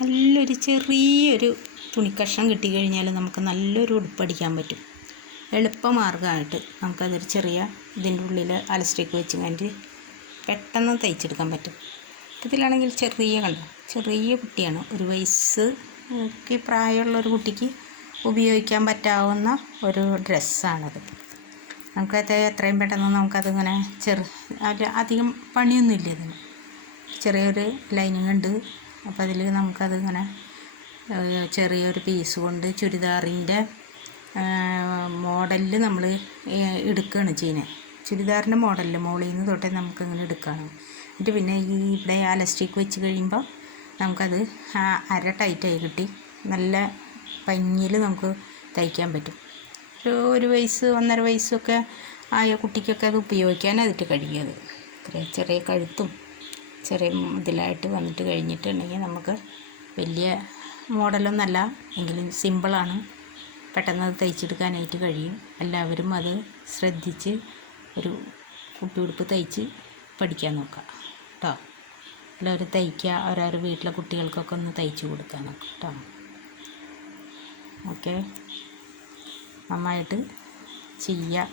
നല്ലൊരു ചെറിയൊരു തുണിക്കഷ്ണം കിട്ടിക്കഴിഞ്ഞാൽ നമുക്ക് നല്ലൊരു ഉടുപ്പടിക്കാൻ പറ്റും. എളുപ്പമാർഗ്ഗമായിട്ട് നമുക്കതൊരു ചെറിയ ഇതിൻ്റെ ഉള്ളിൽ അലസ്റ്റിക്ക് വെച്ച് കഴിഞ്ഞിട്ട് പെട്ടെന്ന് തയ്ച്ചെടുക്കാൻ പറ്റും. ഇതിലാണെങ്കിൽ ചെറിയ കുട്ടിയാണ്, 1 വയസ്സ് പ്രായമുള്ളൊരു കുട്ടിക്ക് ഉപയോഗിക്കാൻ പറ്റാവുന്ന ഒരു ഡ്രസ്സാണത്. നമുക്കത് എത്രയും പെട്ടെന്ന് നമുക്കതിങ്ങനെ അധികം പണിയൊന്നുമില്ല. ഇതിന് ചെറിയൊരു ലൈനിങ് ഉണ്ട്. അപ്പോൾ അതിൽ നമുക്കതിങ്ങനെ ചെറിയൊരു പീസ് കൊണ്ട് ചുരിദാറിൻ്റെ മോഡലിൽ നമ്മൾ എടുക്കുകയാണ് ചെയ്യുന്നത്. ചുരിദാറിൻ്റെ മോഡലിൽ മുകളിൽ നിന്ന് തൊട്ടേ നമുക്കിങ്ങനെ എടുക്കണം. എന്നിട്ട് പിന്നെ ഇവിടെ അലസ്റ്റിക്ക് വെച്ച് കഴിയുമ്പോൾ നമുക്കത് അര ടൈറ്റായി കിട്ടി നല്ല ഭംഗിയിൽ നമുക്ക് തയ്ക്കാൻ പറ്റും. 1 വയസ്സ് 1.5 വയസ്സൊക്കെ ആയ കുട്ടിക്കൊക്കെ അത് ഉപയോഗിക്കാനായിട്ട് കഴിയുന്നത്. ചെറിയ കഴുത്തും ചെറിയ ഇതിലായിട്ട് വന്നിട്ട് കഴിഞ്ഞിട്ടുണ്ടെങ്കിൽ നമുക്ക് വലിയ മോഡലൊന്നല്ല എങ്കിലും സിമ്പിളാണ്, പെട്ടെന്ന് അത് തയ്ച്ചെടുക്കാനായിട്ട് കഴിയും. എല്ലാവരും അത് ശ്രദ്ധിച്ച് ഒരു കുട്ടിയുടുപ്പ് തയ്ച്ച് പഠിക്കാൻ നോക്കുക കേട്ടോ. എല്ലാവരും തയ്ക്കുക, അവരവരുടെ വീട്ടിലെ കുട്ടികൾക്കൊക്കെ ഒന്ന് തയ്ച്ച് കൊടുക്കാൻ നോക്കുക കേട്ടോ. ഓക്കെ, നന്നായിട്ട് ചെയ്യുക.